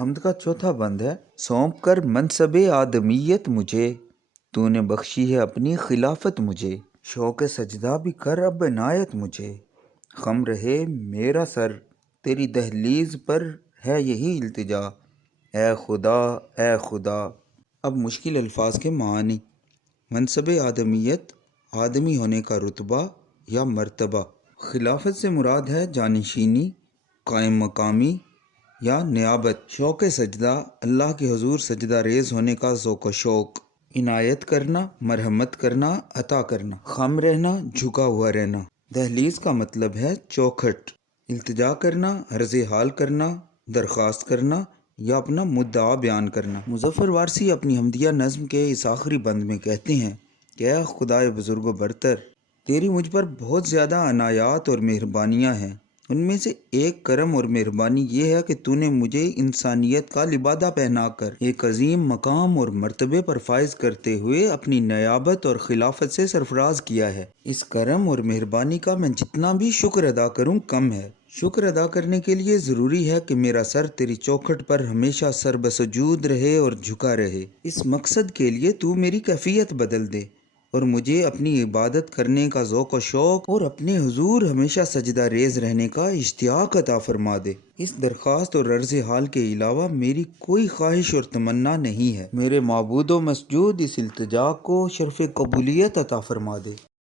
حمد کا چوتھا بند ہے، سونپ کر منصب آدمیت مجھے، تو نے بخشی ہے اپنی خلافت مجھے، شوق سجدہ بھی کر اب عنایت مجھے، خم رہے میرا سر تیری دہلیز پر ہے یہی التجا، اے خدا اے خدا۔ اب مشکل الفاظ کے معنی۔ منصب آدمیت، آدمی ہونے کا رتبہ یا مرتبہ۔ خلافت سے مراد ہے جانشینی، قائم مقامی یا نیابت۔ شوق سجدہ، اللہ کے حضور سجدہ ریز ہونے کا ذوق و شوق۔ عنایت کرنا، مرحمت کرنا، عطا کرنا۔ خم رہنا، جھکا ہوا رہنا۔ دہلیز کا مطلب ہے چوکھٹ۔ التجا کرنا، عرض حال کرنا، درخواست کرنا یا اپنا مدعا بیان کرنا۔ مظفر وارثی اپنی حمدیہ نظم کے اس آخری بند میں کہتے ہیں کہ اے خدائے بزرگ و برتر، تیری مجھ پر بہت زیادہ عنایات اور مہربانیاں ہیں۔ ان میں سے ایک کرم اور مہربانی یہ ہے کہ تو نے مجھے انسانیت کا لبادہ پہنا کر ایک عظیم مقام اور مرتبے پر فائز کرتے ہوئے اپنی نیابت اور خلافت سے سرفراز کیا ہے۔ اس کرم اور مہربانی کا میں جتنا بھی شکر ادا کروں کم ہے۔ شکر ادا کرنے کے لیے ضروری ہے کہ میرا سر تیری چوکھٹ پر ہمیشہ سر بسجود رہے اور جھکا رہے۔ اس مقصد کے لیے تو میری کیفیت بدل دے اور مجھے اپنی عبادت کرنے کا ذوق و شوق اور اپنے حضور ہمیشہ سجدہ ریز رہنے کا اشتیاق عطا فرما دے۔ اس درخواست اور عرض حال کے علاوہ میری کوئی خواہش اور تمنا نہیں ہے۔ میرے معبود و مسجود اس التجا کو شرف قبولیت عطا فرما دے۔